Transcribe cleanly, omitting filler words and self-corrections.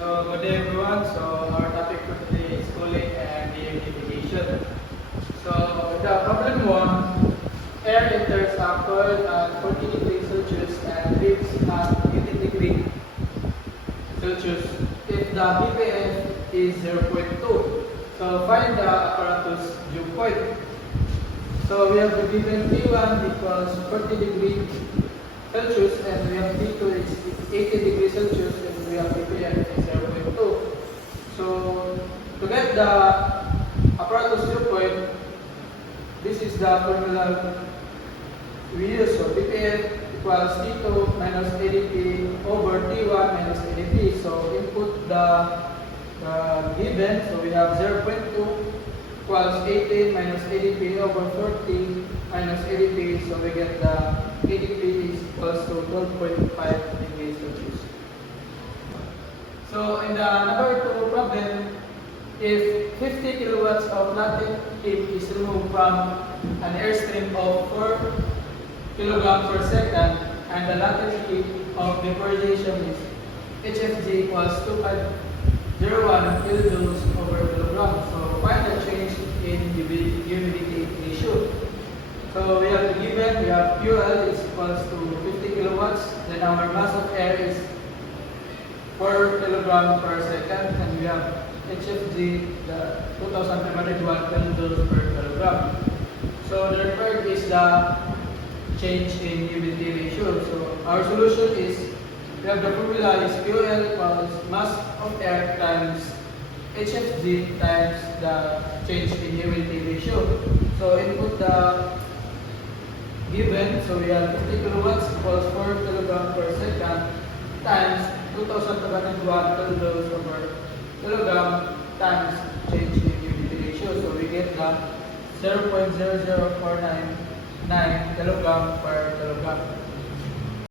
Good day everyone. Our topic for today is cooling and dehumidification. The problem one, air enters a coil at 40 degrees Celsius and leaves at 80 degrees Celsius if the ppm is 0.2. So find the apparatus dew point. So we have the given T1 equals 40 degrees Celsius and we have T2 is 80 degrees Celsius and we have ppm is 0.2. So to get the apparatus dew point, this is the formula we use. So ppm equals T2 minus AdP over T1 minus AdP. So input the given. So we have 0.2 equals 18 minus AdP over 40 minus AdP. So we get the AdP is equals to 12.5 degrees Celsius. So in the number 2 problem, if 50 kilowatts of latent heat is removed from an airstream of 4 kilograms per second and the latent heat of vaporization is HFG equals 2501 kilojoules over kilogram. So find the change in humidity ratio. So we have the given, we have QL is equals to 50 kilowatts, then our mass of air is 4 kilograms per second, and we have HFG, the 2501 kilojoules per kilogram. So the third is the change in humidity ratio. So our solution is, we have the formula is QL equals mass of air times HFG times the change in humidity ratio. So input the given, so we have 50 kilowatts equals 4 kilograms per second times 2201 kilojoules over kilogram times change in humidity ratio. So we get the 0.00499 kilogram per kilogram.